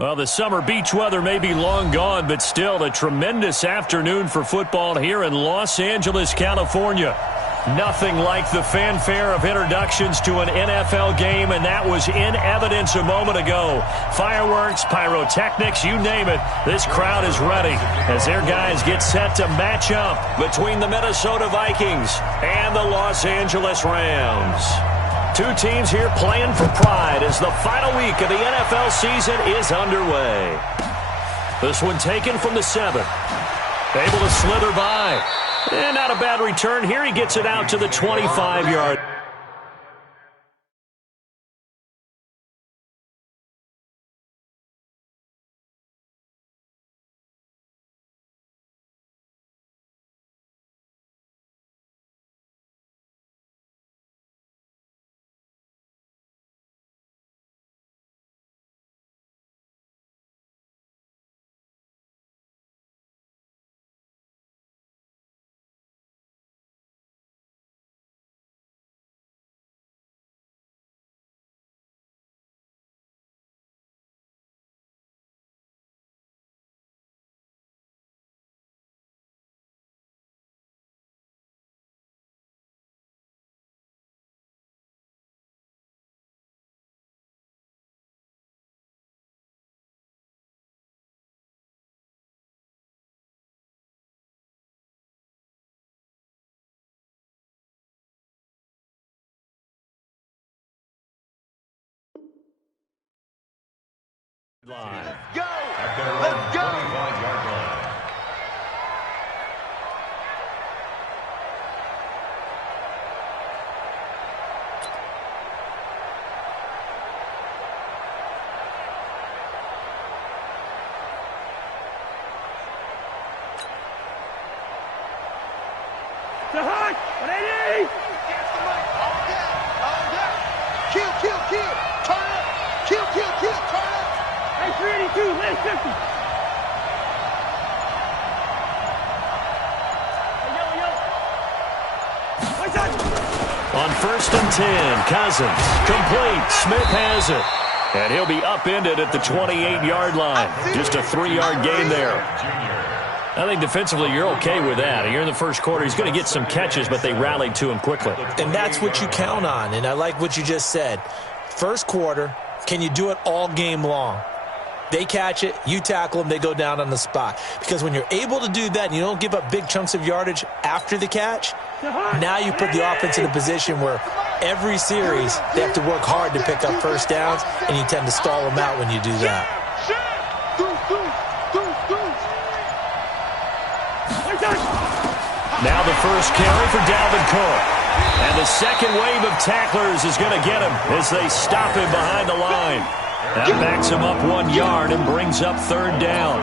Well, the summer beach weather may be long gone, but still a tremendous afternoon for football here in Los Angeles, California. Nothing like the fanfare of introductions to an NFL game, and that was in evidence a moment ago. Fireworks, pyrotechnics, you name it. This crowd is ready as their guys get set to match up between the Minnesota Vikings and the Los Angeles Rams. Two teams here playing for pride as the final week of the NFL season is underway. This one taken from the 7. Able to slither by. And not a bad return here. He gets it out to the 25-yard. Line. Let's go! Let's go! 25-yard line. To Hunt! 180! Catch the mic. All down. All down. Kill, kill, kill. Turn up. Kill, kill, kill. Turn up. Hey, 382, last 50. Hey, yo. What's that? On 1st and 10, Cousins. Complete. Smith has it. And he'll be upended at the 28-yard line. Just a 3-yard gain there. I think defensively you're okay with that. You're in the first quarter. He's going to get some catches, but they rallied to him quickly. And that's what you count on, and I like what you just said. First quarter, can you do it all game long? They catch it, you tackle them, they go down on the spot. Because when you're able to do that and you don't give up big chunks of yardage after the catch, now you put the offense in a position where every series they have to work hard to pick up first downs, and you tend to stall them out when you do that. Now the first carry for Dalvin Cook. And the second wave of tacklers is going to get him as they stop him behind the line. That backs him up 1 yard and brings up 3rd down.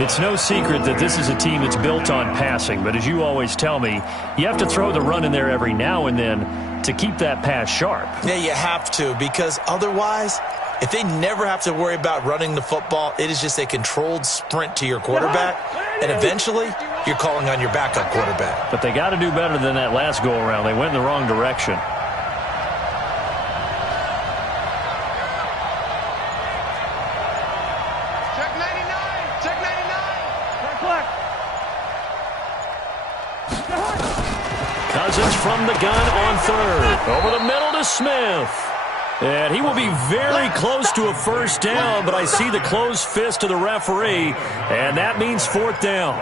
It's no secret that this is a team that's built on passing, but as you always tell me, you have to throw the run in there every now and then to keep that pass sharp. Yeah, you have to, because otherwise, if they never have to worry about running the football, it is just a controlled sprint to your quarterback, and eventually you're calling on your backup quarterback. But they got to do better than that last go-around. They went in the wrong direction. Check 99. Check 99. Cousins from the gun on 3rd. Over the middle to Smith. And he will be very close to a first down, but I see the closed fist of the referee, and that means 4th down.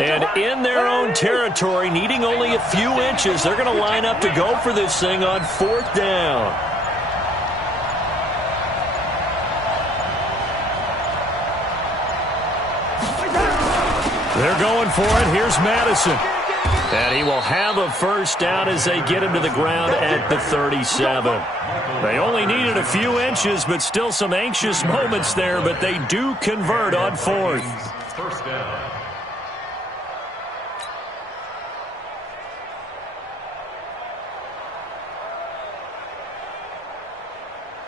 And in their own territory, needing only a few inches, they're going to line up to go for this thing on 4th down. They're going for it. Here's Madison. And he will have a first down as they get him to the ground at the 37. They only needed a few inches, but still some anxious moments there, but they do convert on 4th. First down.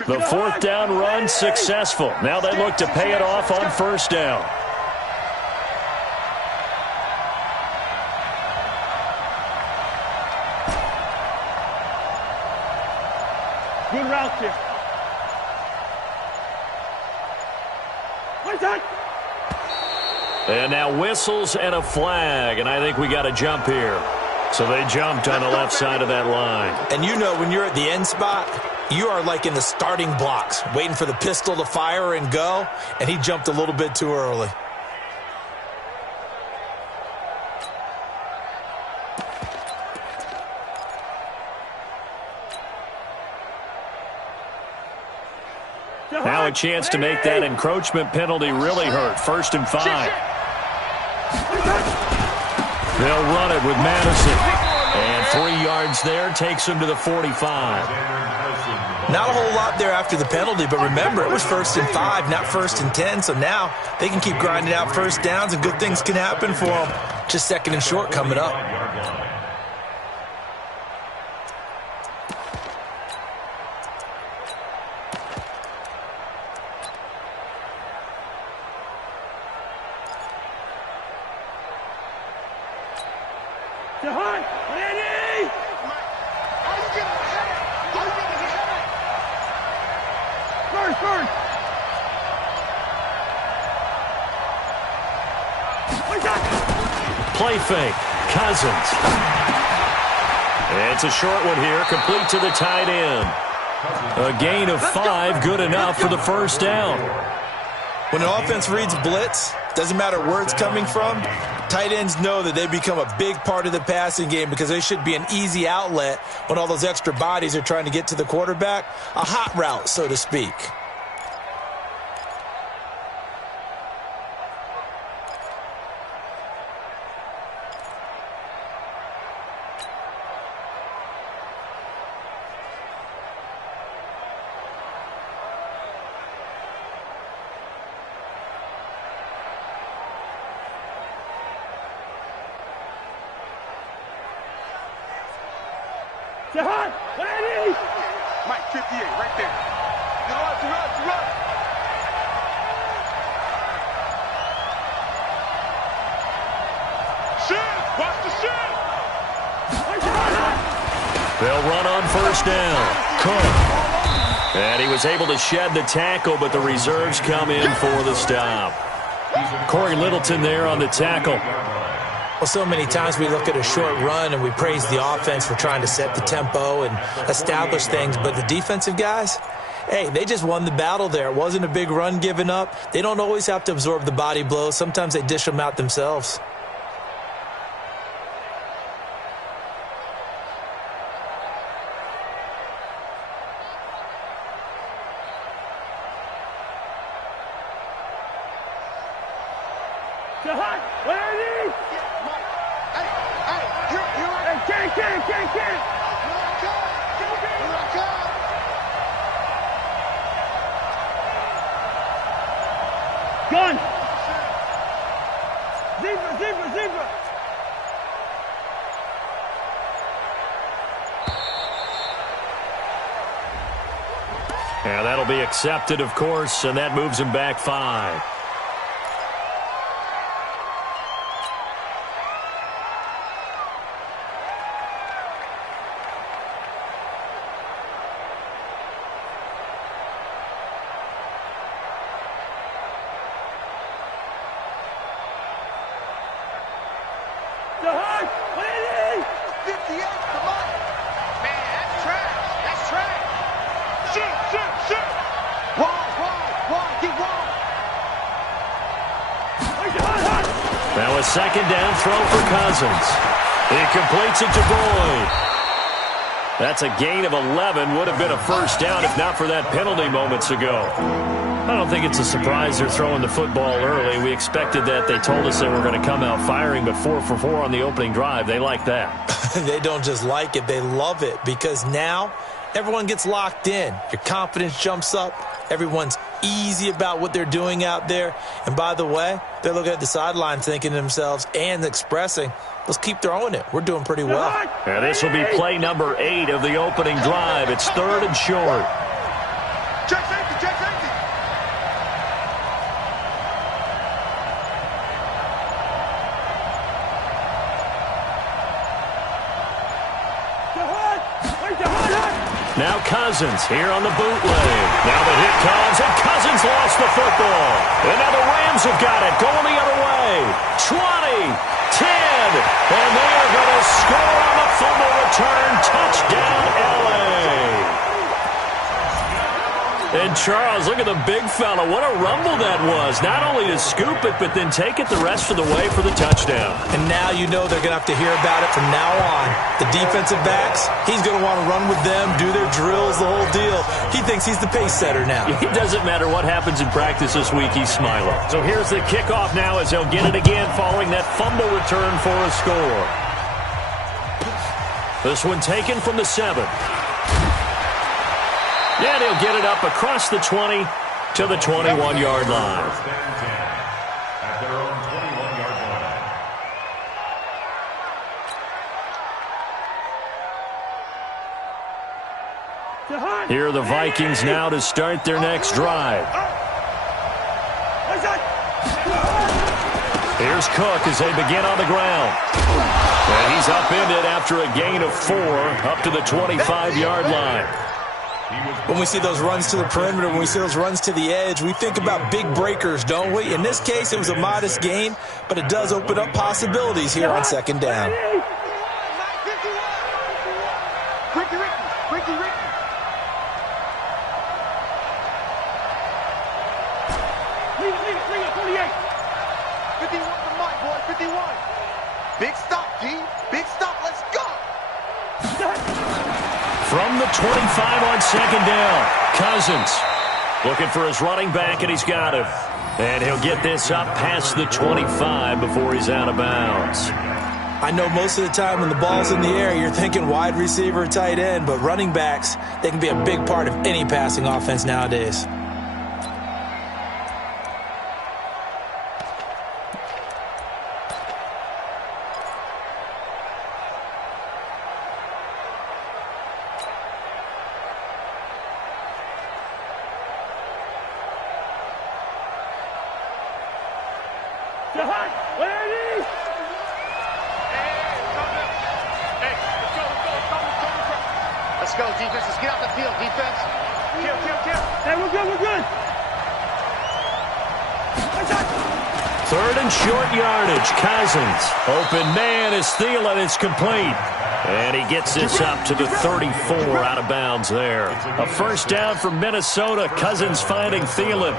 The fourth down run successful. Now they look to pay it off on first down. Good route here. And now whistles and a flag, and I think we got a jump here. So they jumped on the left side of that line. And you know when you're at the end spot, you are like in the starting blocks, waiting for the pistol to fire and go, and he jumped a little bit too early. Now a chance to make that encroachment penalty really hurt. 1st and 5. They'll run it with Madison. And 3 yards there takes him to the 45. Not a whole lot there after the penalty, but remember, it was 1st and 5, not 1st and 10. So now they can keep grinding out first downs, and good things can happen for them. Just 2nd and short coming up. Play fake. Cousins. It's a short one here, complete to the tight end. A gain of 5, good enough for the first down. When an offense reads blitz, doesn't matter where it's coming from, tight ends know that they become a big part of the passing game because they should be an easy outlet when all those extra bodies are trying to get to the quarterback. A hot route, so to speak. Mike, 58, right there. Run. Shit! Watch the shit! They'll run on first down. Cook. And he was able to shed the tackle, but the reserves come in for the stop. Corey Littleton there on the tackle. Well, so many times we look at a short run and we praise the offense for trying to set the tempo and establish things, but the defensive guys, hey, they just won the battle there. It wasn't a big run given up. They don't always have to absorb the body blows. Sometimes they dish them out themselves. Gun! Zebra! Yeah, that'll be accepted, of course, and that moves him back 5. Now a second down throw for Cousins. He completes it to Boyd. That's a gain of 11. Would have been a first down if not for that penalty moments ago. I don't think it's a surprise they're throwing the football early. We expected that. They told us they were going to come out firing, but 4 for 4 on the opening drive. They like that. They don't just like it. They love it because now everyone gets locked in. Your confidence jumps up. Everyone's easy about what they're doing out there. And by the way, they're looking at the sideline thinking to themselves and expressing, let's keep throwing it. We're doing pretty well. And this will be play number 8 of the opening drive. It's 3rd and short. Check safety, check safety. Now Cousins here on the bootleg. Now the hit comes, and Cousins lost the football. And now the Rams have got it, going the other way. 20, 10, and they are going to score on the fumble return. Touchdown, L.A. And Charles, look at the big fella. What a rumble that was. Not only to scoop it, but then take it the rest of the way for the touchdown. And now you know they're going to have to hear about it from now on. The defensive backs, he's going to want to run with them, do their drills, the whole deal. He thinks he's the pace setter now. It doesn't matter what happens in practice this week, he's smiling. So here's the kickoff now as they'll get it again following that fumble return for a score. This one taken from the 7. And he'll get it up across the 20 to the 21-yard line. At their own 21-yard line. Here are the Vikings now to start their next drive. Here's Cook as they begin on the ground. And he's upended after a gain of 4 up to the 25-yard line. When we see those runs to the perimeter, when we see those runs to the edge, we think about big breakers, don't we? In this case, it was a modest gain, but it does open up possibilities here on second down. Ricky. 51 to Mike, boy, 51. Big stop, G. Big stop, let's go. From the 25 on second down, Cousins looking for his running back, and he's got him. And he'll get this up past the 25 before he's out of bounds. I know most of the time when the ball's in the air, you're thinking wide receiver, tight end, but running backs, they can be a big part of any passing offense nowadays. Let's go, defense. Let's get out the field, defense. Kill. Hey, we're good. Third and short yardage, Cousins. Open man is Thielen. It's complete. And he gets this up to the 34 out of bounds there. A first down for Minnesota. Cousins finding Thielen.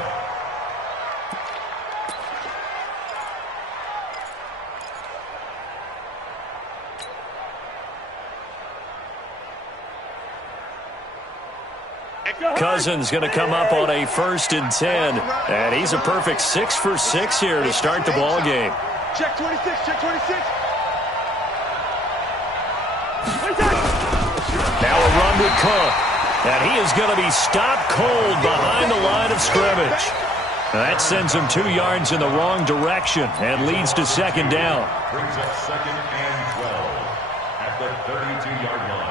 Cousins going to come up on a 1st and 10. And he's a perfect 6 for 6 here to start the ball game. Check 26. Now a run with Cook. And he is going to be stopped cold behind the line of scrimmage. That sends him 2 yards in the wrong direction and leads to second down. Brings up 2nd and 12 at the 32-yard line.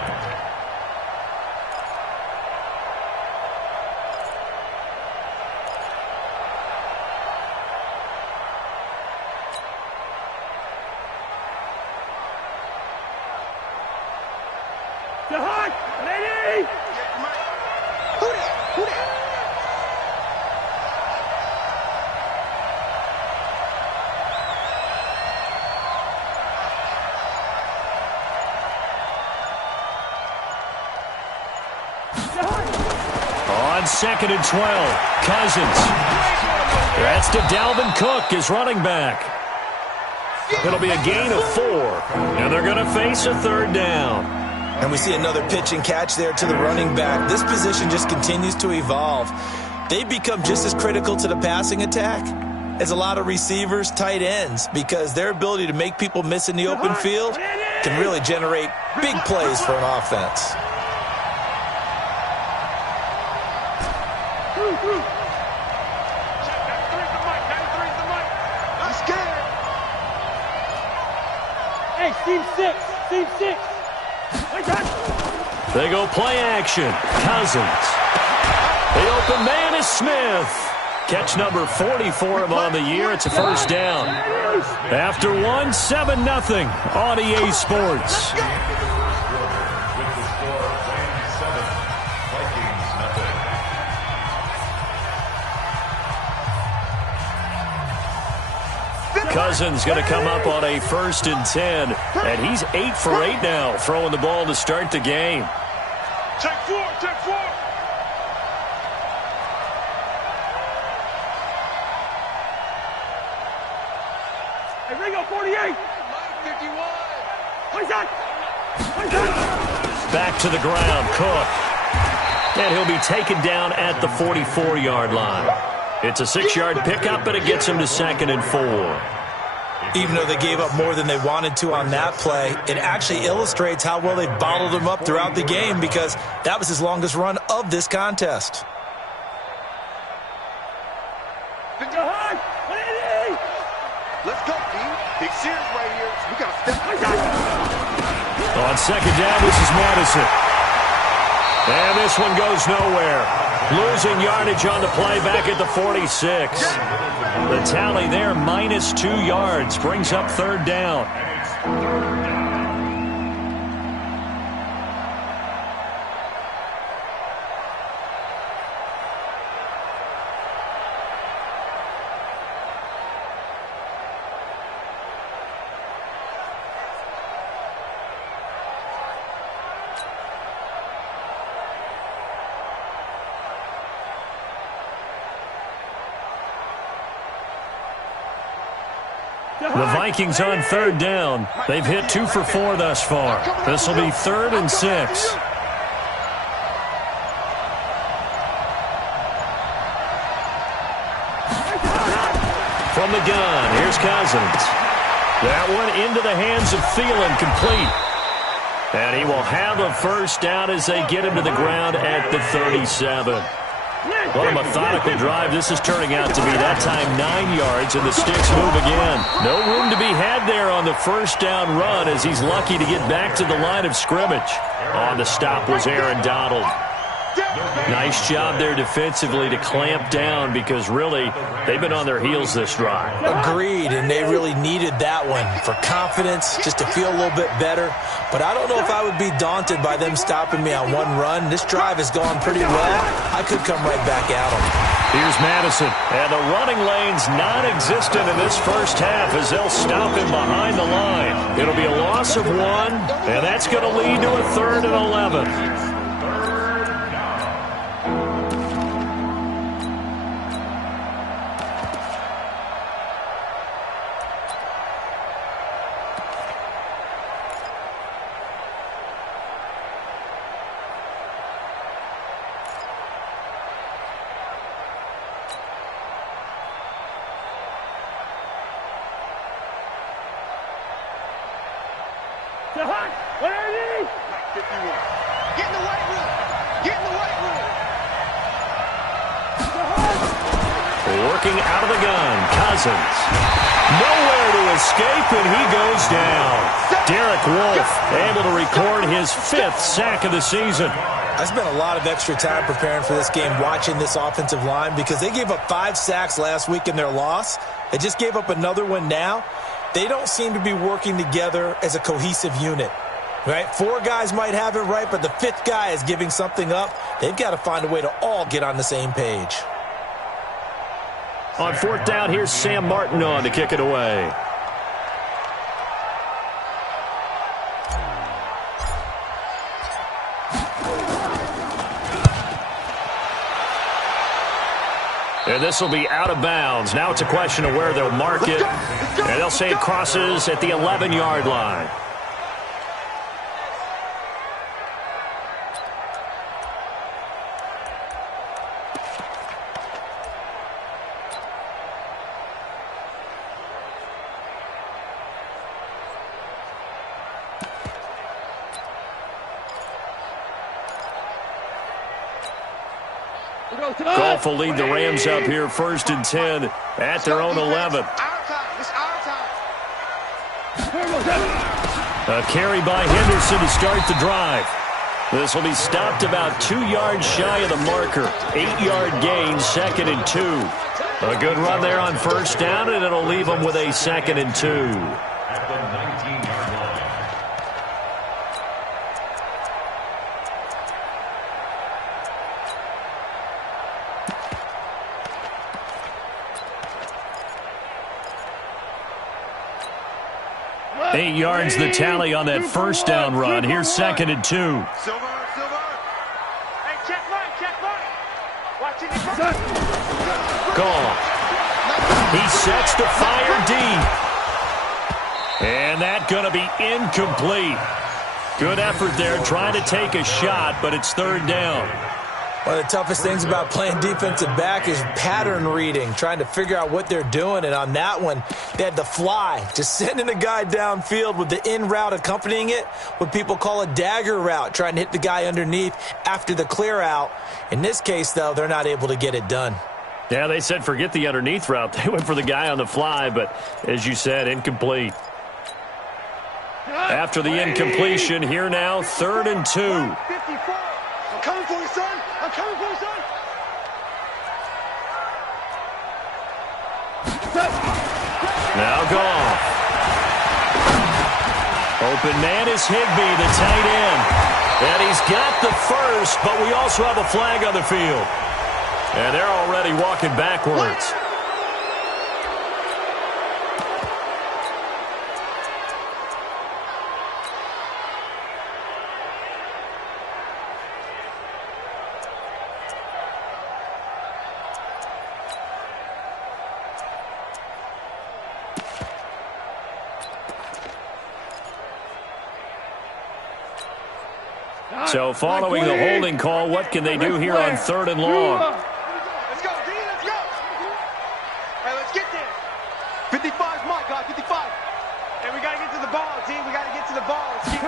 Ready? Who that? On 2nd and 12, Cousins. That's to Dalvin Cook, his running back. It'll be a gain of 4, and they're going to face a 3rd down. And we see another pitch and catch there to the running back. This position just continues to evolve. They become just as critical to the passing attack as a lot of receivers, tight ends, because their ability to make people miss in the open field can really generate big plays for an offense. I'm scared. Hey, Team 6. They go play action. Cousins. The open man is Smith. Catch number 40 for him on the year. It's a first down. After one, 7-0 on EA Sports. With the score, Rams 7, Vikings nothing. Cousins going to come up on a 1st and 10. And he's 8 for 8 now, throwing the ball to start the game. Check 4, check 4. Hey, Ringo, 48. 51. Back to the ground, Cook. And he'll be taken down at the 44-yard line. It's a 6-yard pickup, but it gets him to 2nd and 4. Even though they gave up more than they wanted to on that play, it actually illustrates how well they bottled him up throughout the game because that was his longest run of this contest. Let's go, D. Big series right here. We got to step. On 2nd down, this is Madison. And this one goes nowhere. Losing yardage on the play back at the 46. The tally there, -2 yards, brings up 3rd down. The Vikings on 3rd down. They've hit 2 for 4 thus far. This will be 3rd and 6. From the gun, here's Cousins. That one into the hands of Thielen, complete. And he will have a first down as they get him to the ground at the 37. What a methodical drive this is turning out to be. That time 9 yards, and the sticks move again. No room to be had there on the first down run as he's lucky to get back to the line of scrimmage. On the stop was Aaron Donald. Nice job there defensively to clamp down because really they've been on their heels this drive. Agreed, and they really needed that one for confidence, just to feel a little bit better. But I don't know if I would be daunted by them stopping me on one run. This drive has gone pretty well. I could come right back at them. Here's Madison, and the running lane's non-existent in this first half as they'll stop him behind the line. It'll be a loss of 1, and that's going to lead to a 3rd and 11. Working out of the gun, Cousins. Nowhere to escape, and he goes down. Derek Wolfe able to record his 5th sack of the season. I spent a lot of extra time preparing for this game watching this offensive line because they gave up 5 sacks last week in their loss. They just gave up another one now. They don't seem to be working together as a cohesive unit. Right? 4 guys might have it right, but the 5th guy is giving something up. They've got to find a way to all get on the same page. On 4th down, here's Sam Martin on to kick it away. And this will be out of bounds. Now it's a question of where they'll mark it. And they'll say it crosses at the 11-yard line. Goff will lead the Rams up here 1st and 10 at their own 11. A carry by Henderson to start the drive. This will be stopped about 2 yards shy of the marker. 8-yard gain, 2nd and 2. A good run there on first down, and it'll leave them with a 2nd and 2. At the 19-yard line. 8 yards the tally on that first down run. Here's 2nd and 2. Silver, silver. Hey, check mine. Watch it. Gone. He sets to fire deep. And that's going to be incomplete. Good effort there trying to take a shot, but it's 3rd down. One of the toughest things about playing defensive back is pattern reading, trying to figure out what they're doing. And on that one, they had the fly, just sending a guy downfield with the in route accompanying it, what people call a dagger route, trying to hit the guy underneath after the clear out. In this case, though, they're not able to get it done. Yeah, they said forget the underneath route. They went for the guy on the fly, but as you said, incomplete. After the incompletion, here now, 3rd and 2. 54. I'm coming for you, son. I'm coming for you, son. Now gone. Open man is Higbee, the tight end. And he's got the first, but we also have a flag on the field. And they're already walking backwards. So following the holding call, what can they do here on 3rd and long? Let's go, D, let's go. Hey, let's get there. 55's my guy, 55. And we got to get to the ball, team. We got to get to the ball. Let's keep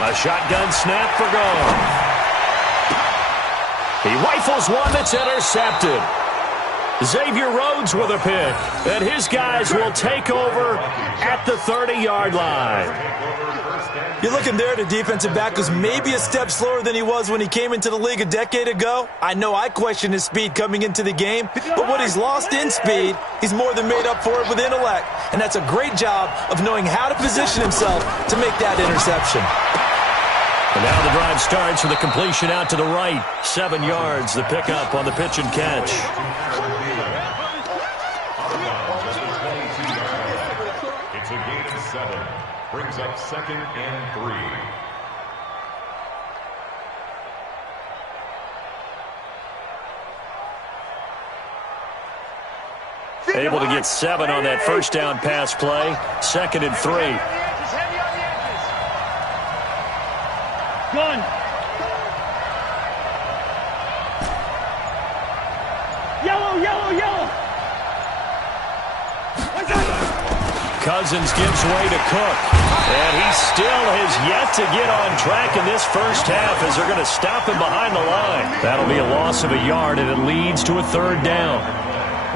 A shotgun snap for Gone. He rifles one that's intercepted. Xavier Rhodes with a pick. And his guys will take over at the 30-yard line. You're looking there at a defensive back who's maybe a step slower than he was when he came into the league a decade ago. I know I questioned his speed coming into the game, but what he's lost in speed, he's more than made up for it with intellect. And that's a great job of knowing how to position himself to make that interception. And now the drive starts with a completion out to the right. 7 yards, the pickup on the pitch and catch. It's a gain of 7. Brings up 2nd and 3. Able to get 7 on that first down pass play. 2nd and 3. heavy on the edges. Gun. Yellow. Cousins gives way to Cook. And he still has yet to get on track in this first half as they're going to stop him behind the line. That'll be a loss of a yard, and it leads to a 3rd down.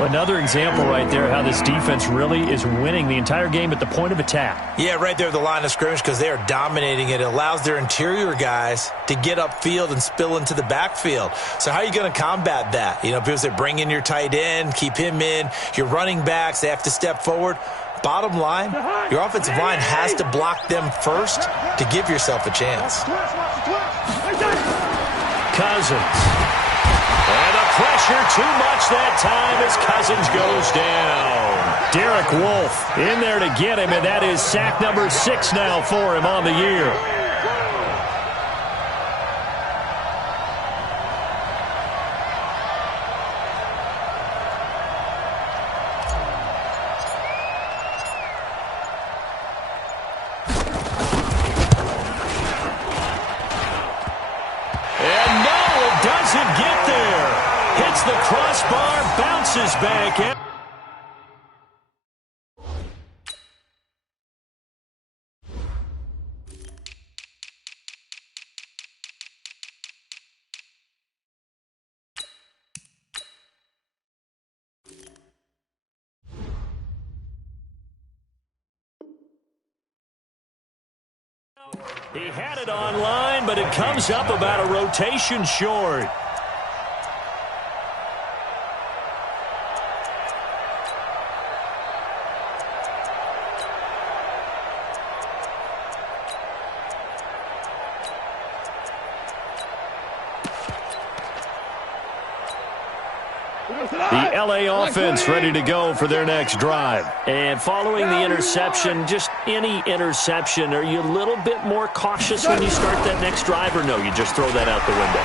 Another example right there how this defense really is winning the entire game at the point of attack. Yeah, right there at the line of scrimmage because they are dominating it. It allows their interior guys to get upfield and spill into the backfield. So how are you going to combat that? You know, because they bring in your tight end, keep him in. Your running backs, they have to step forward. Bottom line, your offensive line has to block them first to give yourself a chance. Cousins. And the pressure too much that time as Cousins goes down. Derek Wolfe in there to get him, and that is sack number 6 now for him on the year. Doesn't get there. Hits the crossbar, bounces back. He had it online, but it comes up about a rotation short. The LA offense ready to go for their next drive. And following the interception, just any interception, are you a little bit more cautious when you start that next drive, or no, you just throw that out the window?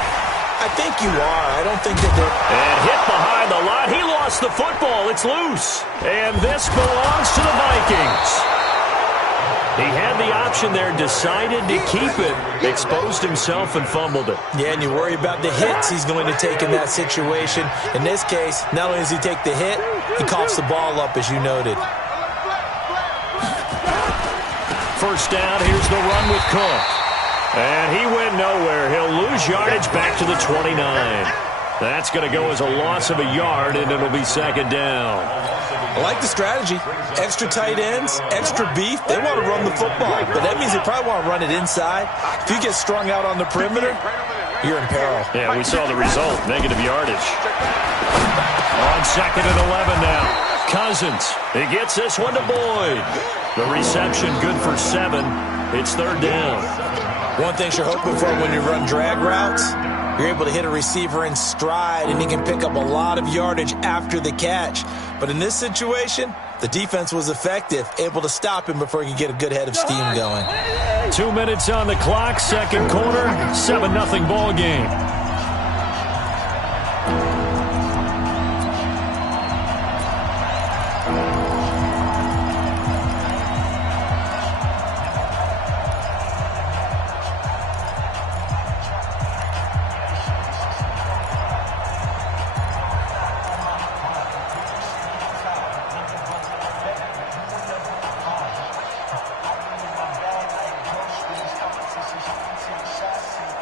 I think you are. I don't think that they're... And hit behind the line. He lost the football. It's loose. And this belongs to the Vikings. He had the option there, decided to keep it, exposed himself and fumbled it. Yeah, and you worry about the hits he's going to take in that situation. In this case, not only does he take the hit, he coughs the ball up, as you noted. First down, here's the run with Cook. And he went nowhere. He'll lose yardage back to the 29. That's going to go as a loss of a yard, and it'll be second down. I like the strategy. Extra tight ends, extra beef. They want to run the football, but that means they probably want to run it inside. If you get strung out on the perimeter, you're in peril. Yeah, we saw the result, negative yardage. On second and 11 now. Cousins, he gets this one to Boyd. The reception good for 7. It's third down. One thing you're hoping for when you run drag routes, you're able to hit a receiver in stride, and he can pick up a lot of yardage after the catch. But in this situation, the defense was effective, able to stop him before he could get a good head of steam going. 2 minutes on the clock, second quarter, 7-0 ball game.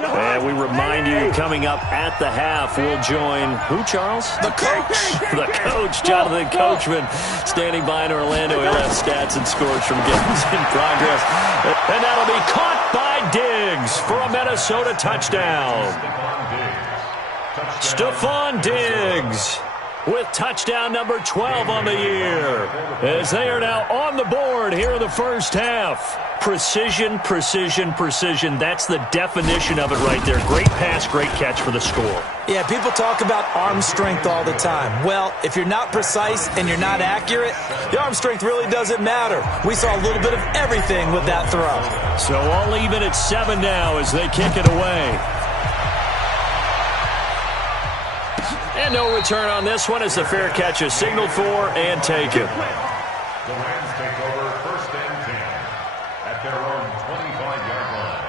And we remind you, coming up at the half, we'll join who, Charles? The coach. The coach, Jonathan Coachman, standing by in Orlando. He'll have stats and scores from games in progress. And that'll be caught by Diggs for a Minnesota touchdown. Stephon Diggs with touchdown number 12 on the year, as they are now on the board here in the first half. Precision, precision, precision. That's the definition of it right there. Great pass, great catch for the score. Yeah, people talk about arm strength all the time. Well, if you're not precise and you're not accurate, the arm strength really doesn't matter. We saw a little bit of everything with that throw. So all even at 7 now as they kick it away. And no return on this one as the fair catch is signaled for and taken. The Rams take over first and 10 at their own 25-yard line.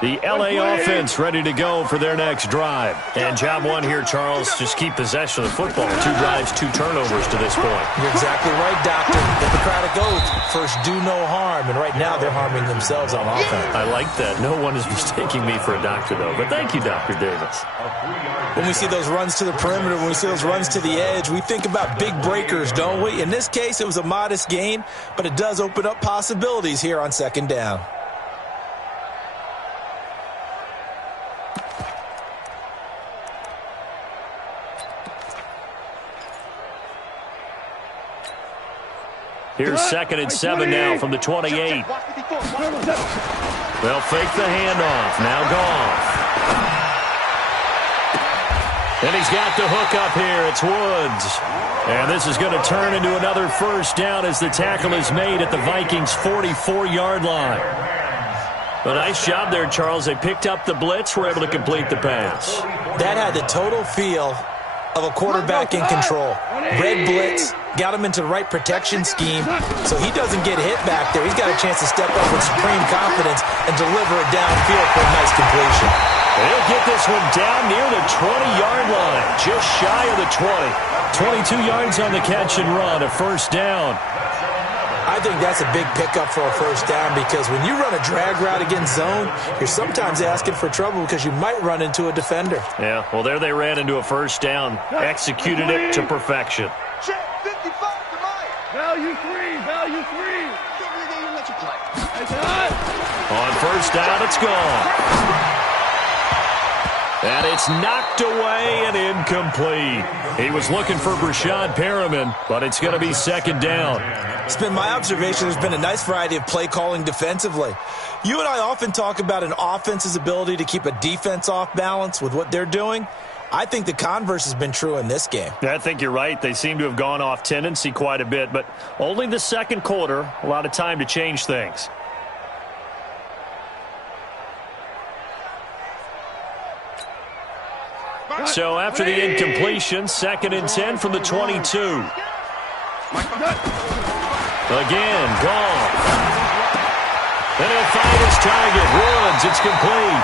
The LA offense ready to go for their next drive. And job one here, Charles, just keep possession of the football. 2 drives, 2 turnovers to this point. You're exactly right, Doctor. Hippocratic oath, first do no harm. And right now they're harming themselves on offense. I like that. No one is mistaking me for a doctor, though. But thank you, Dr. Davis. When we see those runs to the perimeter, when we see those runs to the edge, we think about big breakers, don't we? In this case, it was a modest gain, but it does open up possibilities here on second down. Here's second and 7 now from the 28. They'll fake the handoff. Now Goff. And he's got the hook up here. It's Woods. And this is going to turn into another first down as the tackle is made at the Vikings' 44-yard line. A nice job there, Charles. They picked up the blitz, were able to complete the pass. That had the total feel of a quarterback in control. Red blitz, got him into the right protection scheme, so he doesn't get hit back there. He's got a chance to step up with supreme confidence and deliver it downfield for a nice completion. He'll get this one down near the 20-yard line. just shy of the 20. 22 yards on the catch and run, a first down. I think that's a big pickup for a first down because when you run a drag route against zone, you're sometimes asking for trouble because you might run into a defender. Yeah, well, there they ran into a first down, executed it to perfection. Check 55 to Mike. Value three. Can't believe they even let you play. On first down, it's gone. And it's knocked away and incomplete. He was looking for Brashad Perriman, but it's going to be second down. It's been my observation there's been a nice variety of play calling defensively. You and I often talk about an offense's ability to keep a defense off balance with what they're doing. I think the converse has been true in this game. Yeah, I think you're right. They seem to have gone off tendency quite a bit, but only the second quarter, a lot of time to change things. So after the incompletion, 2nd and 10 from the 22. Again, gone. And he'll find his target. Woods, it's complete.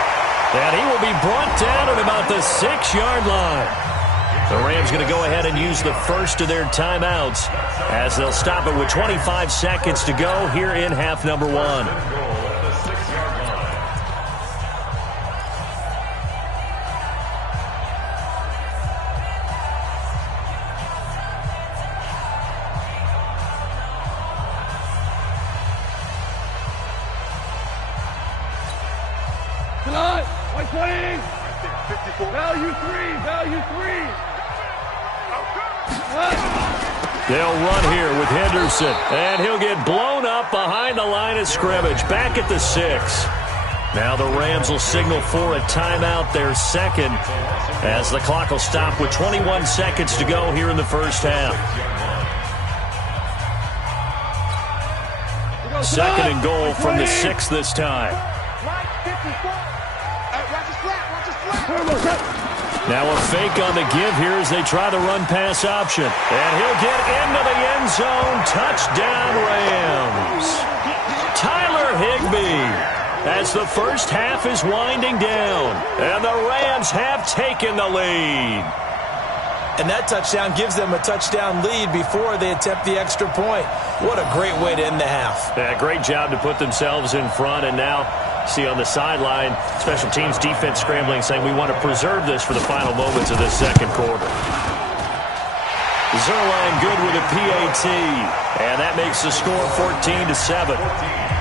And he will be brought down at about the 6-yard line. The Rams going to go ahead and use the first of their timeouts as they'll stop it with 25 seconds to go here in half number 1. They'll run here with Henderson, and he'll get blown up behind the line of scrimmage, back at the 6. Now the Rams will signal for a timeout, their second, as the clock will stop with 21 seconds to go here in the first half. 2nd and goal from the 6 this time. Now a fake on the give here as they try the run-pass option. And he'll get into the end zone. Touchdown, Rams. Tyler Higbee as the first half is winding down. And the Rams have taken the lead. And that touchdown gives them a touchdown lead before they attempt the extra point. What a great way to end the half. Yeah, great job to put themselves in front. And now, see on the sideline, special teams defense scrambling, saying we want to preserve this for the final moments of this second quarter. Zerline good with a PAT. And that makes the score 14-7.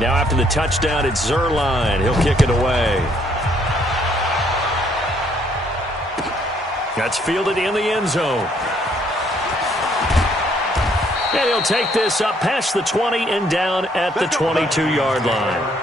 Now after the touchdown, it's Zerline. He'll kick it away. That's fielded in the end zone. And he'll take this up past the 20 and down at the 22-yard line.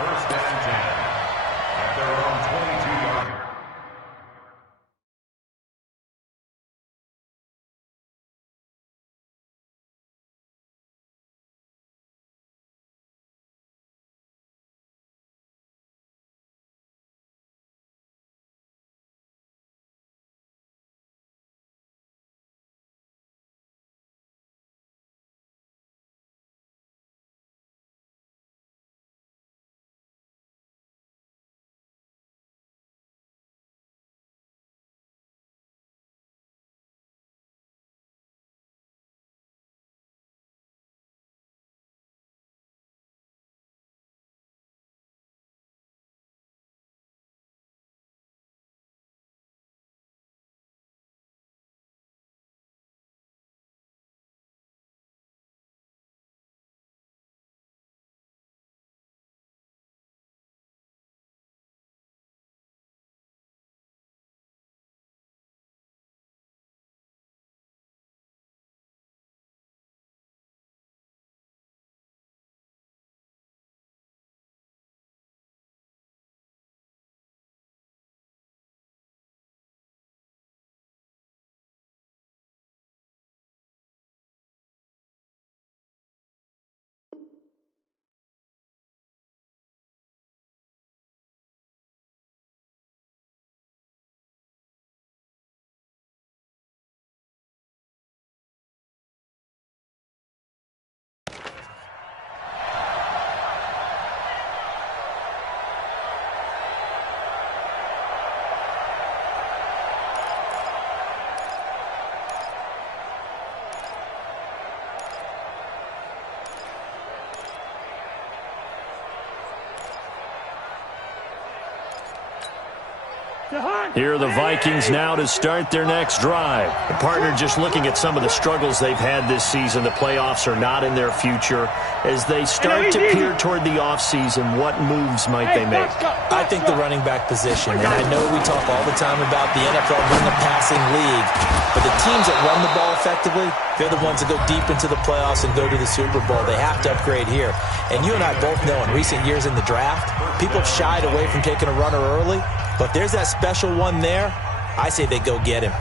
Here are the Vikings now to start their next drive. The partner, just looking at some of the struggles they've had this season, the playoffs are not in their future. As they start to peer toward the offseason, what moves might they make? I think the running back position, and I know we talk all the time about the NFL being a passing league, but the teams that run the ball effectively, they're the ones that go deep into the playoffs and go to the Super Bowl. They have to upgrade here. And you and I both know in recent years in the draft, people have shied away from taking a runner early. But if there's that special one there, I say they go get him.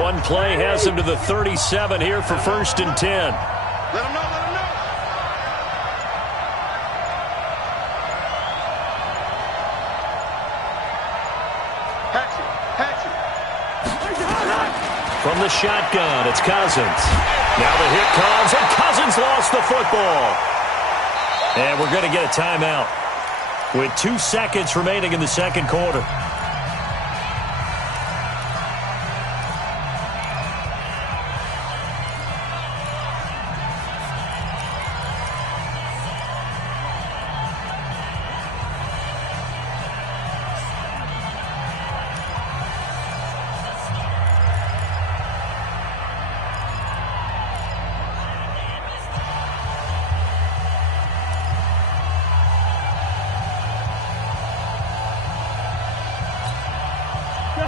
One play has him to the 37 here for 1st and 10. Let him know, let him know. Hatchet. From the shotgun, it's Cousins. Now the hit comes, and Cousins lost the football. And we're going to get a timeout with 2 seconds remaining in the second quarter.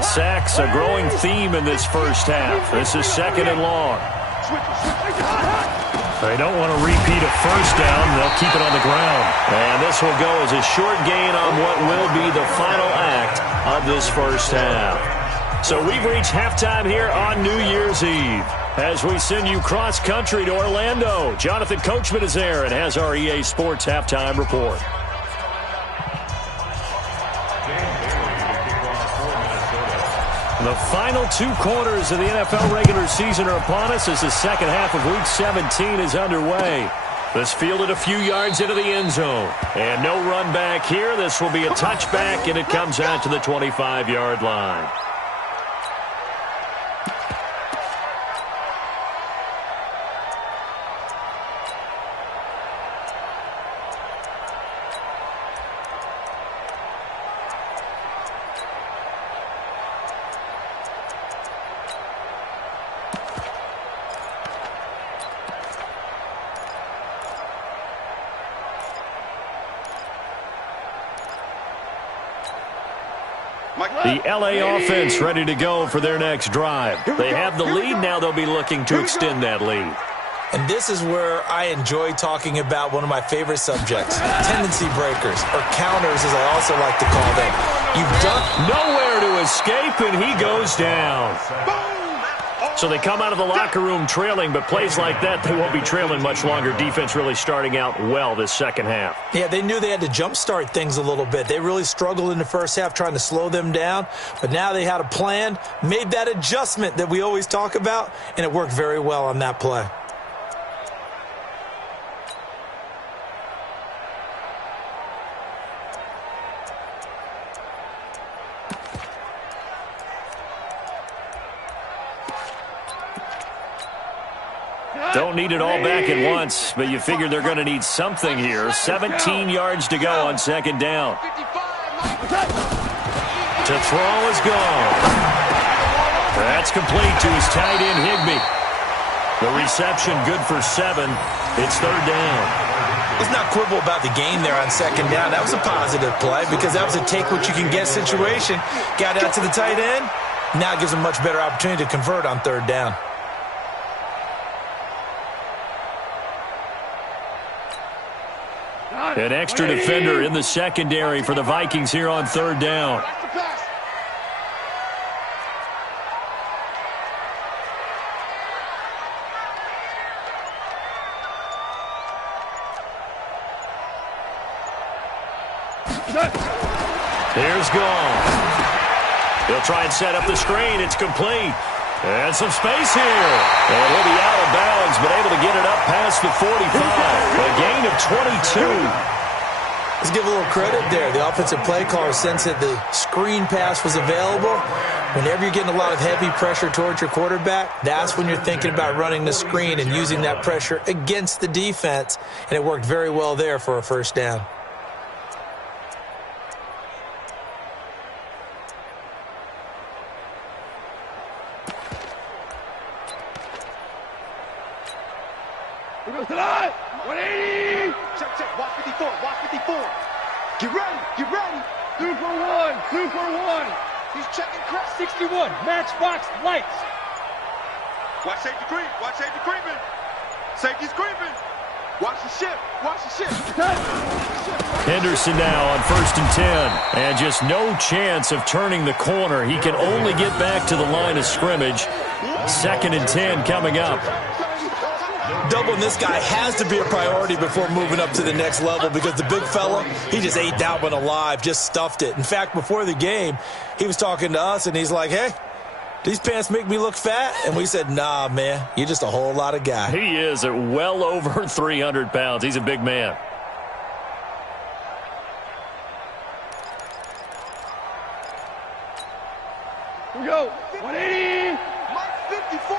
Sacks, a growing theme in this first half. This is 2nd and long. They don't want to repeat a first down. They'll keep it on the ground. And this will go as a short gain on what will be the final act of this first half. So we've reached halftime here on New Year's Eve. As we send you cross-country to Orlando, Jonathan Coachman is there and has our EA Sports halftime report. The final 2 quarters of the NFL regular season are upon us as the second half of Week 17 is underway. This fielded a few yards into the end zone. And no run back here. This will be a touchback, and it comes out to the 25-yard line. The LA offense ready to go for their next drive. They have the lead. Now they'll be looking to extend that lead. And this is where I enjoy talking about one of my favorite subjects, tendency breakers, or counters as I also like to call them. You've done nowhere to escape, and he goes down. So they come out of the locker room trailing, but plays like that, they won't be trailing much longer. Defense really starting out well this second half. Yeah, they knew they had to jumpstart things a little bit. They really struggled in the first half trying to slow them down, but now they had a plan, made that adjustment that we always talk about, and it worked very well on that play. Don't need it all back at once, but you figure they're going to need something here. 17 yards to go on second down. To throw is gone. That's complete to his tight end, Higbee. The reception good for 7. It's third down. Let's not quibble about the gain there on second down. That was a positive play because that was a take-what-you-can-get situation. Got out to the tight end. Now it gives them a much better opportunity to convert on third down. An extra defender in the secondary for the Vikings here on third down. Here's Gone. He'll try and set up the screen. It's complete. And some space here. And he'll be out of bounds, but able to get it up past the 45. A gain of 22. Let's give a little credit there. The offensive play caller sensed that the screen pass was available. Whenever you're getting a lot of heavy pressure towards your quarterback, that's when you're thinking about running the screen and using that pressure against the defense. And it worked very well there for a first down. Here goes the line. 180. Check, check. Watch 54. Watch 54. Get ready. Get ready. 2 for 1. 2 for 1. He's checking crest. 61. Matchbox lights. Watch safety creep. Watch safety creeping. Safety's creeping. Watch the shift. Watch the shift. Henderson now on 1st and 10. And just no chance of turning the corner. He can only get back to the line of scrimmage. 2nd and 10 coming up. Doubling this guy has to be a priority before moving up to the next level because the big fella, he just ate that one alive, just stuffed it. In fact, before the game, he was talking to us, and he's like, hey, these pants make me look fat? And we said, nah, man, you're just a whole lot of guy. He is at well over 300 pounds. He's a big man. Here we go. 180. Mike 54.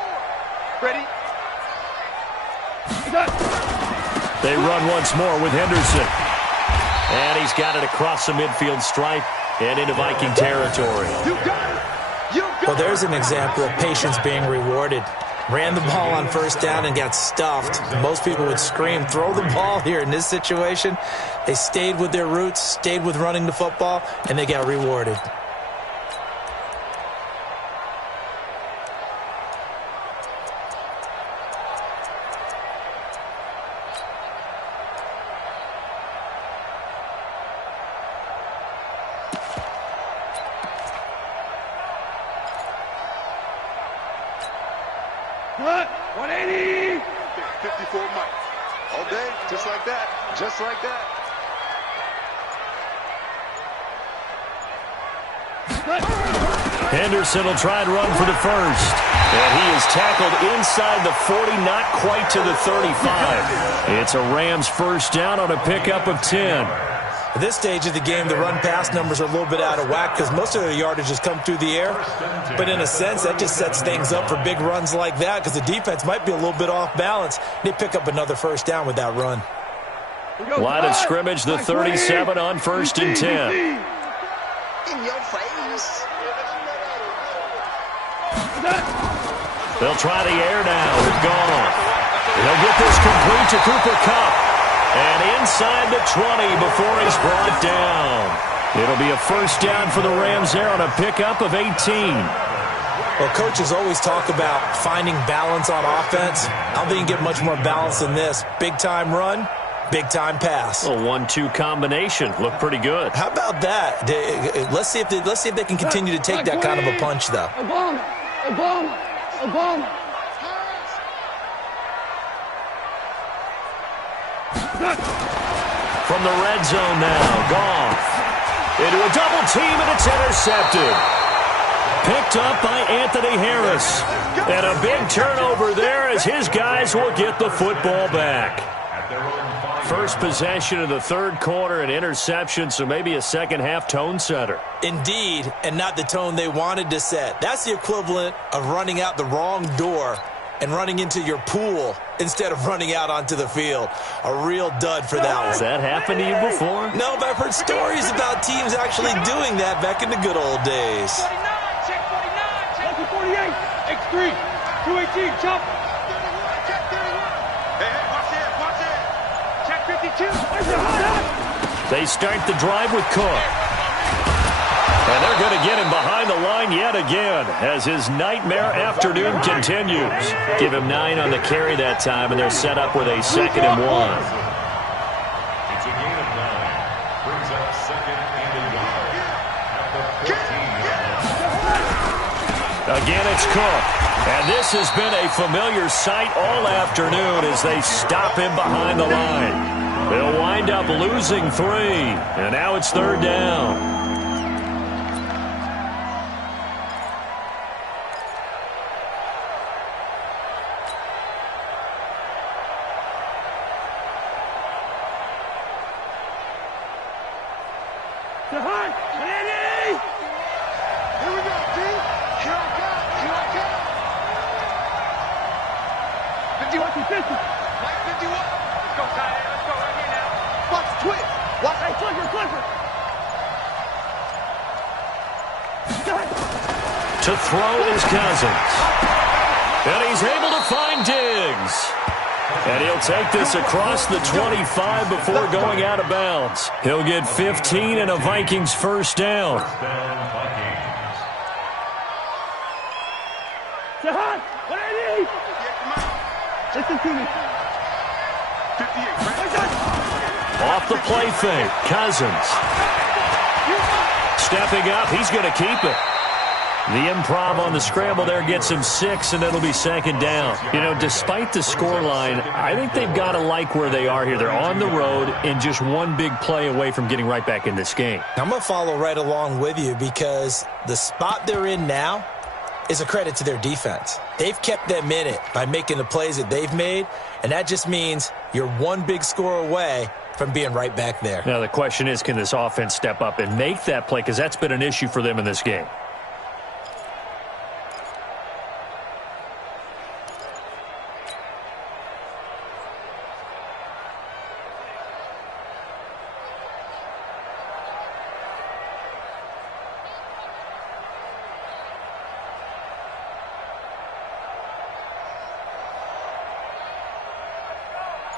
Ready? They run once more with Henderson. And he's got it across the midfield stripe and into Viking territory. You got it. You got it. Well, there's an example of patience being rewarded. Ran the ball on 1st down and got stuffed. Most people would scream, throw the ball here. In this situation, they stayed with their roots, stayed with running the football, and they got rewarded. What? 180. 54 Mike. All day, just like that. Just like that. Henderson will try and run for the first. And he is tackled inside the 40, not quite to the 35. It's a Rams first down on a pickup of 10. At this stage of the game, the run-pass numbers are a little bit out of whack because most of the yardage has come through the air. But in a sense, that just sets things up for big runs like that because the defense might be a little bit off balance. They pick up another first down with that run. Line of scrimmage, the 37 on 1st and 10. In your face. They'll try the air now. It's gone. They'll get this complete to Cooper Kupp. And inside the 20 before he's brought down. It'll be a first down for the Rams there on a pickup of 18. Well, coaches always talk about finding balance on offense. I don't think you can get much more balance than this. Big-time run, big-time pass. A 1-2 combination. Looked pretty good. How about that? Let's see if they can continue to take that kind of a punch, though. Obama. From the red zone now, Goff into a double team, and it's intercepted. Picked up by Anthony Harris. And a big turnover there as his guys will get the football back. First possession of the 3rd quarter, an interception, so maybe a second-half tone setter. Indeed, and not the tone they wanted to set. That's the equivalent of running out the wrong door and running into your pool instead of running out onto the field. A real dud for that one. Has that happened to you before? No, but I've heard stories about teams actually doing that back in the good old days. 49, check 49, check 48, X3, 218, jump. Check 31. Hey, watch it. Check 52. They start the drive with Cook. And they're going to get him behind the line yet again as his nightmare afternoon continues. Give him 9 on the carry that time, and they're set up with a 2nd and 1. It's a gain of 9. Brings up 2nd and a yard at the 14. Again, it's Cook. And this has been a familiar sight all afternoon as they stop him behind the line. They'll wind up losing 3, and now it's 3rd down. Mike 51. Let's go, Tyler. Let's go right here now. Watch the twist. Watch. Hey, clicker. To throw is Cousins. And he's able to find Diggs. And he'll take this across the 25 before going out of bounds. He'll get 15 and a Vikings first down. Jahan, 180. Listen to me. 58. Off the play fake, Cousins. Stepping up, he's going to keep it. The improv on the scramble there gets him 6, and it'll be second down. You know, despite the scoreline, I think they've got to like where they are here. They're on the road and just one big play away from getting right back in this game. I'm going to follow right along with you because the spot they're in now is a credit to their defense. They've kept them in it by making the plays that they've made, and that just means you're one big score away from being right back there. Now, the question is, can this offense step up and make that play? Because that's been an issue for them in this game.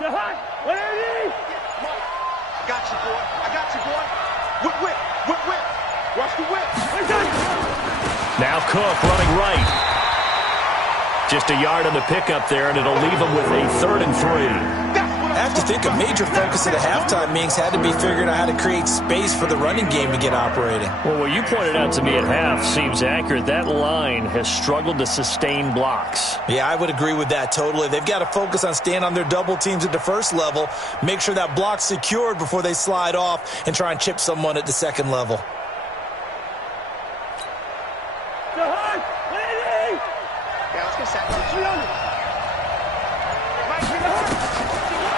Jahan, 180. I got you, boy. Whip. Watch the whip. Now Cook running right. Just a yard on the pickup there, and it'll leave them with a 3rd and 3. I have to think a major focus of the halftime meetings had to be figuring out how to create space for the running game to get operating. Well, what you pointed out to me at half seems accurate. That line has struggled to sustain blocks. Yeah, I would agree with that totally. They've got to focus on staying on their double teams at the first level, make sure that block's secured before they slide off and try and chip someone at the second level. Jahan, 180. Yeah, let's get sacked.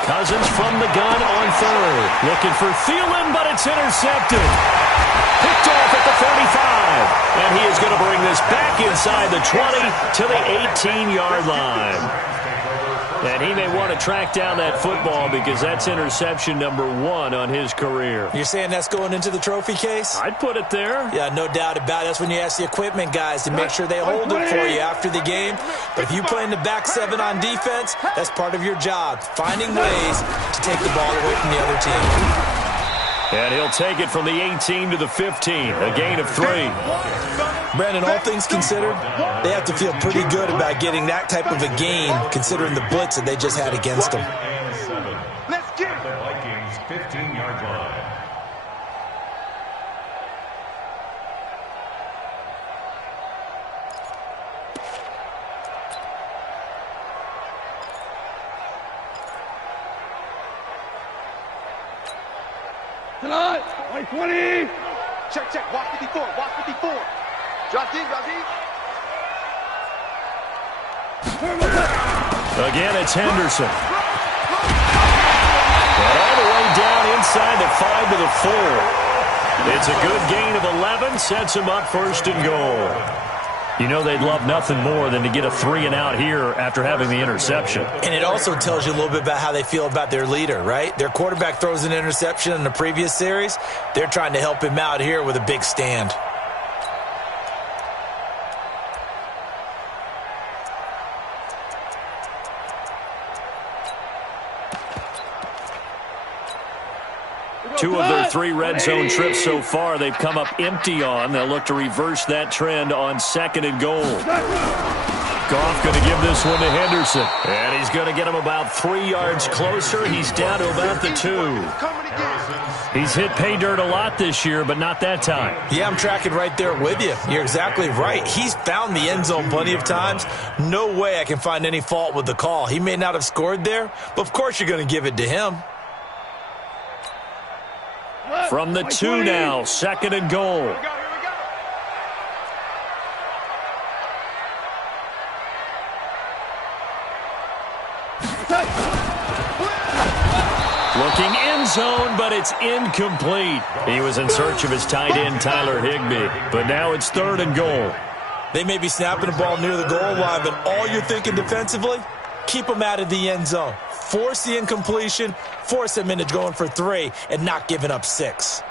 Cousins from the gun on 3rd. Looking for Thielen, but it's intercepted. Picked off at the 35. And he is going to bring this back inside the 20 to the 18-yard line. And he may want to track down that football because that's interception number 1 on his career. You're saying that's going into the trophy case? I'd put it there. Yeah, no doubt about it. That's when you ask the equipment guys to make sure they hold it for you after the game. But if you play in the back 7 on defense, that's part of your job, finding ways to take the ball away from the other team. And he'll take it from the 18 to the 15, a gain of 3. Brandon, all things considered, they have to feel pretty good about getting that type of a gain considering the blitz that they just had against them. Let's get it. The Vikings 15-yard line. Tonight, 20. Check. Watch 54. Drop D. Again, it's Henderson. And all the way down inside the 5 to the 4. It's a good gain of 11, sets him up 1st and goal. You know they'd love nothing more than to get a 3-and-out here after having the interception. And it also tells you a little bit about how they feel about their leader, right? Their quarterback throws an interception in the previous series. They're trying to help him out here with a big stand. Two of their 3 red zone trips so far, they've come up empty on. They'll look to reverse that trend on 2nd and goal. Goff going to give this one to Henderson. And he's going to get him about 3 yards closer. He's down to about the 2. He's hit pay dirt a lot this year, but not that time. Yeah, I'm tracking right there with you. You're exactly right. He's found the end zone plenty of times. No way I can find any fault with the call. He may not have scored there, but of course you're going to give it to him. From the 2 now, 2nd and goal. Here we go. Looking end zone, but it's incomplete. He was in search of his tight end, Tyler Higbee. But now it's 3rd and goal. They may be snapping the ball near the goal line, but all you're thinking defensively, keep them out of the end zone. Force the incompletion, force them into going for 3, and not giving up 6.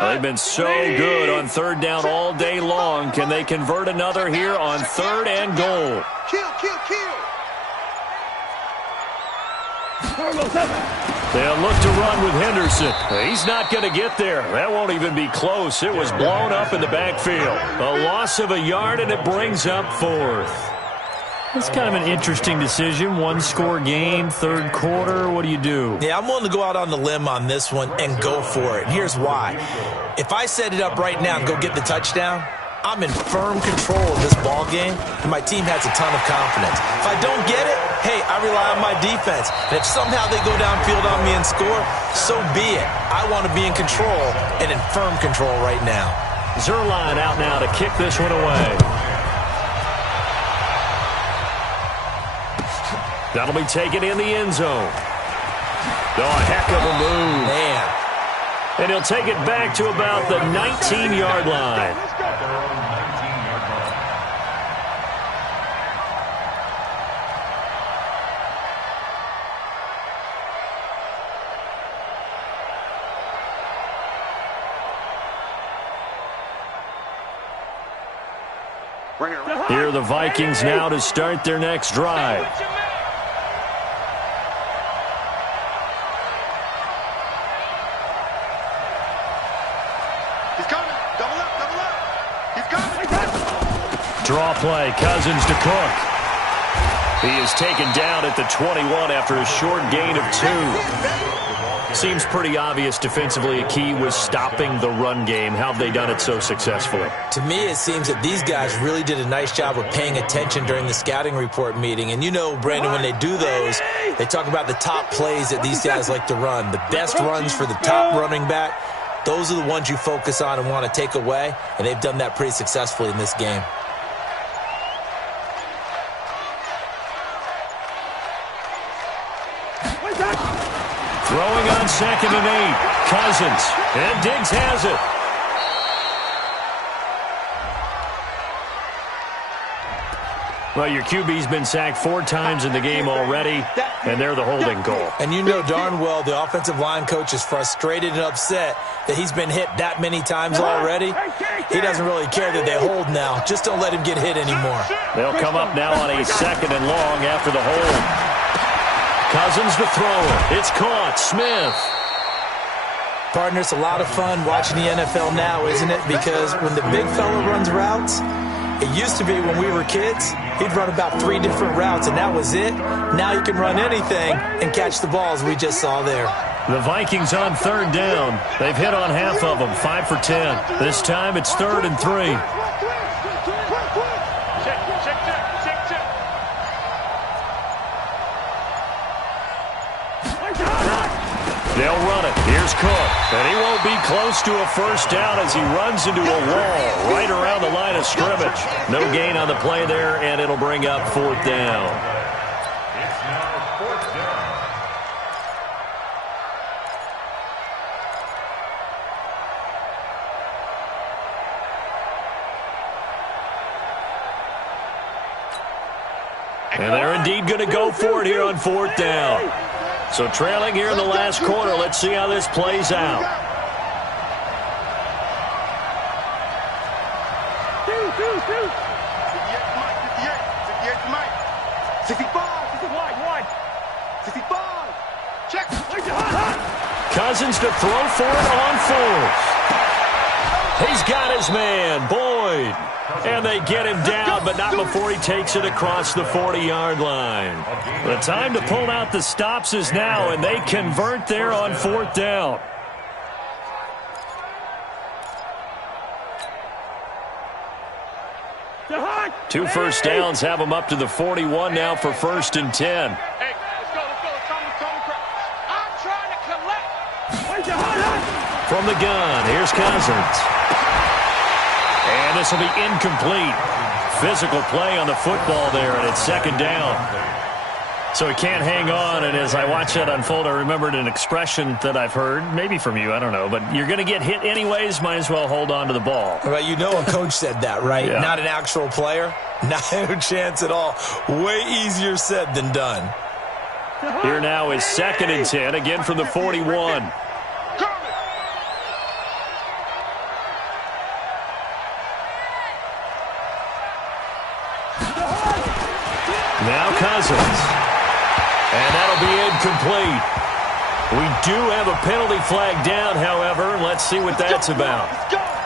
They've been so good on third down all day long. Can they convert another here on 3rd and goal? Kill, kill, kill. They'll look to run with Henderson. He's not going to get there. That won't even be close. It was blown up in the backfield. A loss of a yard, and it brings up 4th. It's kind of an interesting decision. 1-score game, 3rd quarter. What do you do? Yeah, I'm willing to go out on the limb on this one and go for it. And here's why. If I set it up right now and go get the touchdown, I'm in firm control of this ball game, and my team has a ton of confidence. If I don't get it, hey, I rely on my defense. And if somehow they go downfield on me and score, so be it. I want to be in control and in firm control right now. Zerline out now to kick this one away. That'll be taken in the end zone. Oh, a heck of a move. Man. And he'll take it back to about the 19-yard line. At their own 19-yard line. Here are the Vikings now to start their next drive. He's coming. Double up, double up. He's coming. Draw play, Cousins to Cook. He is taken down at the 21 after a short gain of 2. Seems pretty obvious defensively a key was stopping the run game. How have they done it so successfully? To me, it seems that these guys really did a nice job of paying attention during the scouting report meeting. And you know, Brandon, when they do those, they talk about the top plays that these guys like to run. The best runs for the top running back, those are the ones you focus on and want to take away. And they've done that pretty successfully in this game. Throwing on 2nd and 8. Cousins. And Diggs has it. Well, your QB's been sacked 4 times in the game already, and they're the holding goal. And you know darn well the offensive line coach is frustrated and upset that he's been hit that many times already. He doesn't really care that they hold now. Just don't let him get hit anymore. They'll come up now on a 2nd and long after the hold. Cousins to throw it. It's caught. Smith. Partner, it's a lot of fun watching the NFL now, isn't it? Because when the big fella runs routes, it used to be when we were kids, he'd run about 3 different routes, and that was it. Now he can run anything and catch the balls we just saw there. The Vikings on 3rd down. They've hit on half of them, 5 for 10. This time it's 3rd and 3. They'll run it. Here's Cook. And he won't be close to a first down as he runs into a wall right around the line of scrimmage. No gain on the play there, and it'll bring up 4th down. It's now 4th down. And they're indeed going to go for it here on 4th down. So trailing here in the last quarter. Let's see how this plays out. Cousins to throw for it on 4th. He's got his man, Boyd. And they get him down, but not before he takes it across the 40-yard line. The time to pull out the stops is now, and they convert there on 4th down. Two first downs have them up to the 41 now for 1st and 10. From the gun, here's Cousins. And this will be incomplete. Physical play on the football there, and it's second down. So he can't hang on, and as I watch that unfold, I remembered an expression that I've heard, maybe from you, I don't know, but you're going to get hit anyways, might as well hold on to the ball. Well, you know a coach said that, right? Yeah. Not an actual player. No chance at all. Way easier said than done. Here now is 2nd and 10, again from the 41. Now Cousins. And that'll be incomplete. We do have a penalty flag down, however. Let's see what that's about.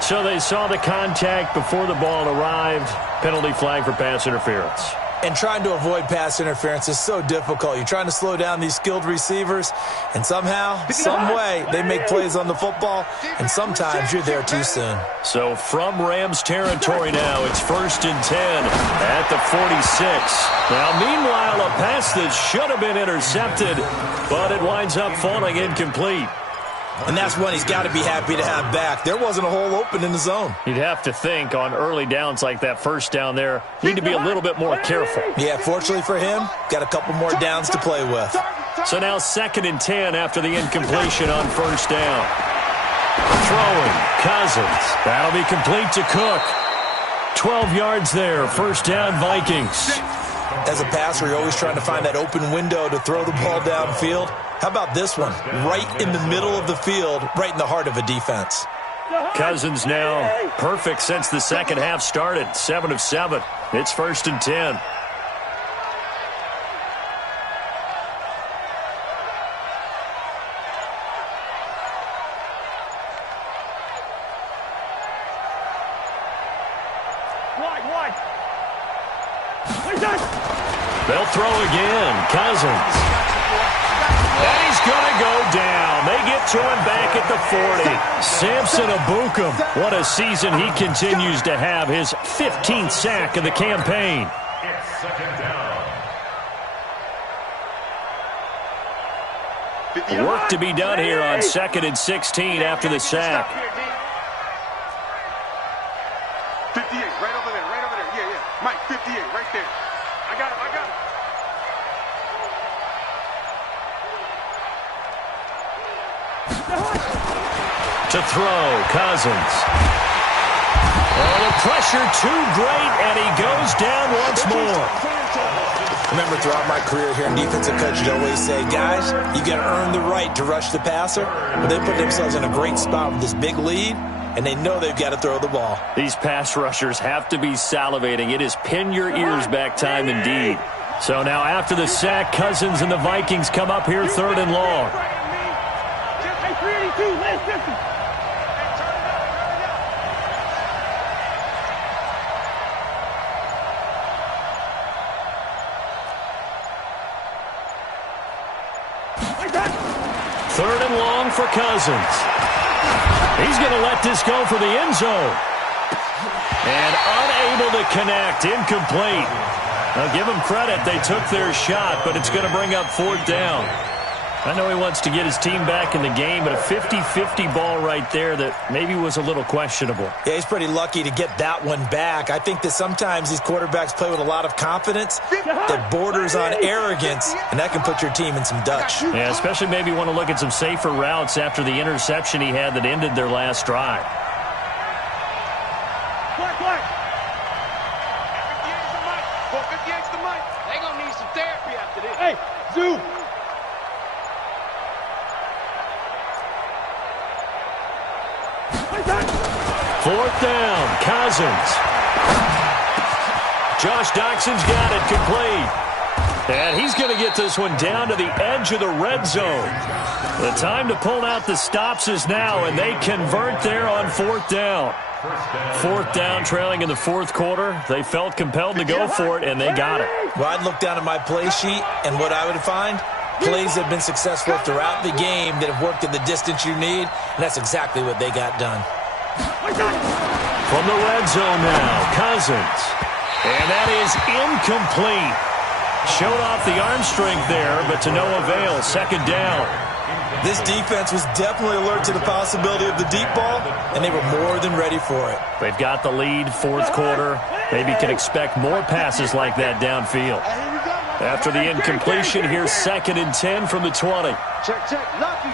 So they saw the contact before the ball arrived. Penalty flag for pass interference. And trying to avoid pass interference is so difficult. You're trying to slow down these skilled receivers, and somehow, some way, they make plays on the football, and sometimes you're there too soon. So from Rams territory now, it's 1st and 10 at the 46. Now, meanwhile, a pass that should have been intercepted, but it winds up falling incomplete. And that's one he's got to be happy to have back. There wasn't a hole open in the zone. You'd have to think on early downs like that first down there, need to be a little bit more careful. Yeah, fortunately for him, got a couple more downs to play with. So now 2nd and 10 after the incompletion on first down. Throwing, Cousins. That'll be complete to Cook. 12 yards there, first down Vikings. As a passer, you're always trying to find that open window to throw the ball downfield. How about this one? Right in the middle of the field, right in the heart of a defense. Cousins now perfect since the second half started. 7 of 7. It's 1st and 10. They'll throw again. Cousins. And he's going to go down. They get to him back at the 40. Samson Abukum. What a season he continues to have. His 15th sack of the campaign. It's 2nd down. Work to be done here on 2nd and 16 after the sack. 58, right over there, right over there. Yeah, yeah. Mike, 58, right there. I got him, I got him. To throw, Cousins. Oh, the pressure too great, and he goes down once more. Remember, throughout my career here in defensive coaches always say, guys, you got to earn the right to rush the passer. But they put themselves in a great spot with this big lead, and they know they've got to throw the ball. These pass rushers have to be salivating. It is pin your ears back time indeed. So now after the sack, Cousins and the Vikings come up here 3rd and long. Third and long for Cousins. He's going to let this go for the end zone. And unable to connect, incomplete. Now give him credit, they took their shot, but it's going to bring up 4th down. I know he wants to get his team back in the game, but a 50-50 ball right there that maybe was a little questionable. Yeah, he's pretty lucky to get that one back. I think that sometimes these quarterbacks play with a lot of confidence that borders on arrogance, and that can put your team in some Dutch. Yeah, especially maybe want to look at some safer routes after the interception he had that ended their last drive. Black. 58's the mic. Well, 58's the mic. They gonna need some therapy after this. Hey, Zoo. Fourth down, Cousins. Josh Doxson's got it complete. And he's going to get this one down to the edge of the red zone. The time to pull out the stops is now, and they convert there on 4th down. 4th down, trailing in the 4th quarter. They felt compelled to go for it, and they got it. Well, I'd look down at my play sheet, and what I would find, plays that have been successful throughout the game that have worked in the distance you need, and that's exactly what they got done. From the red zone now, Cousins. And that is incomplete. Showed off the arm strength there, but to no avail. 2nd down. This defense was definitely alert to the possibility of the deep ball, and they were more than ready for it. They've got the lead, fourth quarter. Maybe can expect more passes like that downfield. After the incompletion, here's 2nd and 10 from the 20. Check, check. Lucky.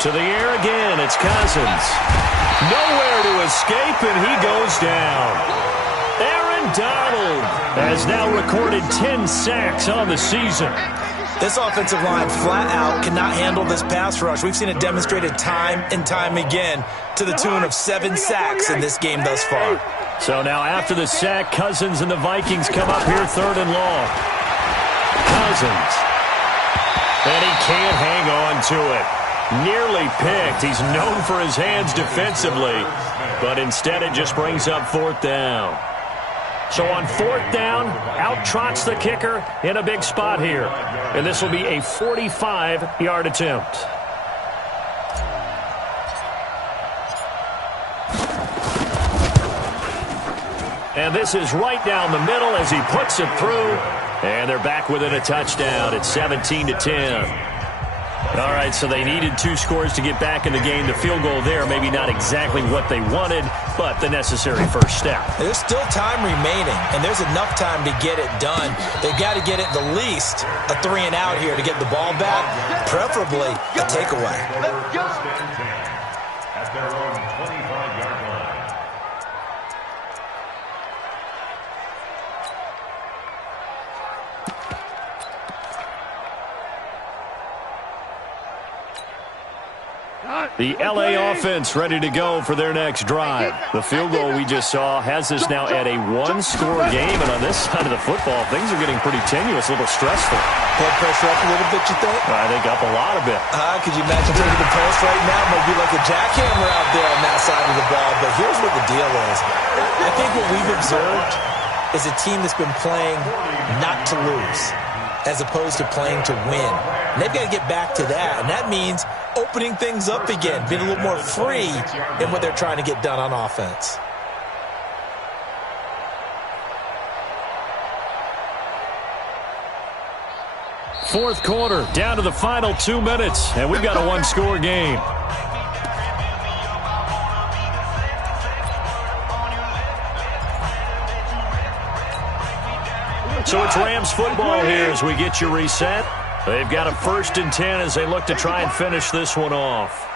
To the air again, it's Cousins. Nowhere to escape, and he goes down. Aaron Donald has now recorded 10 sacks on the season. This offensive line flat out cannot handle this pass rush. We've seen it demonstrated time and time again to the tune of 7 sacks in this game thus far. So now after the sack, Cousins and the Vikings come up here 3rd and long. Cousins. And he can't hang on to it. Nearly picked. He's known for his hands defensively, but instead it just brings up 4th down. So on 4th down, out trots the kicker in a big spot here. And this will be a 45-yard attempt. And this is right down the middle as he puts it through. And they're back within a touchdown. It's 17-10. All right, so they needed 2 scores to get back in the game. The field goal there, maybe not exactly what they wanted, but the necessary first step. There's still time remaining, and there's enough time to get it done. They've got to get at the least a 3 and out here to get the ball back, preferably a takeaway. At their own 25-yard line. The L.A. offense ready to go for their next drive. The field goal we just saw has us now at a 1-score game, and on this side of the football, things are getting pretty tenuous, a little stressful. Blood pressure up a little bit, you think? I think up a lot of it. Could you imagine taking the post right now? Might be like a jackhammer out there on that side of the ball, but here's what the deal is. I think what we've observed is a team that's been playing not to lose, as opposed to playing to win. And they've got to get back to that, and that means opening things up again, being a little more free in what they're trying to get done on offense. Fourth quarter, down to the final 2 minutes, and we've got a 1-score game. So it's Rams football here as we get you reset. They've got a 1st and 10 as they look to try and finish this one off.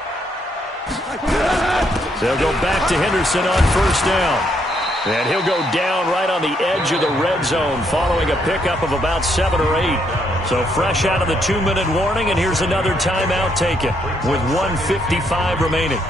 They'll go back to Henderson on 1st down. And he'll go down right on the edge of the red zone following a pickup of about 7 or 8. So fresh out of the 2-minute warning, and here's another timeout taken with 1:55 remaining.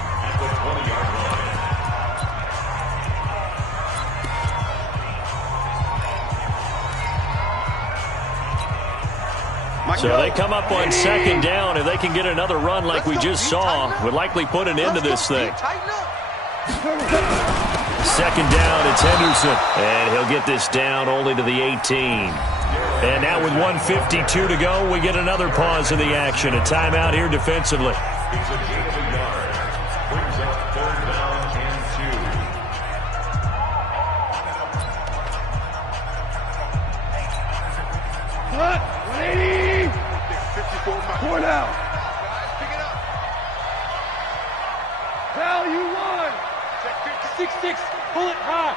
So they come up on 2nd down. If they can get another run like we just saw, would likely put an end to this thing. 2nd down, it's Henderson. And he'll get this down only to the 18. And now with 1:52 to go, we get another pause in the action. A timeout here defensively. Brings up 3rd down and 2. Cut. 180. 4 down. Pick it up. Hell, you won. Check 6-6. Pull it high.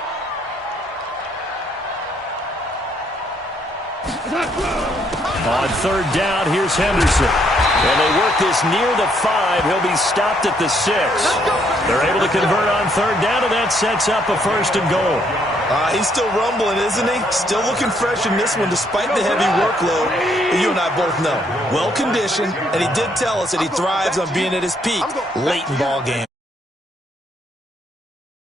On 3rd down, here's Henderson. And they work this near the 5. He'll be stopped at the 6. They're able to convert on 3rd down, and that sets up a 1st and goal. He's still rumbling, isn't he? Still looking fresh in this one despite the heavy workload. But you and I both know, well-conditioned, and he did tell us that he thrives on being at his peak late in ball games.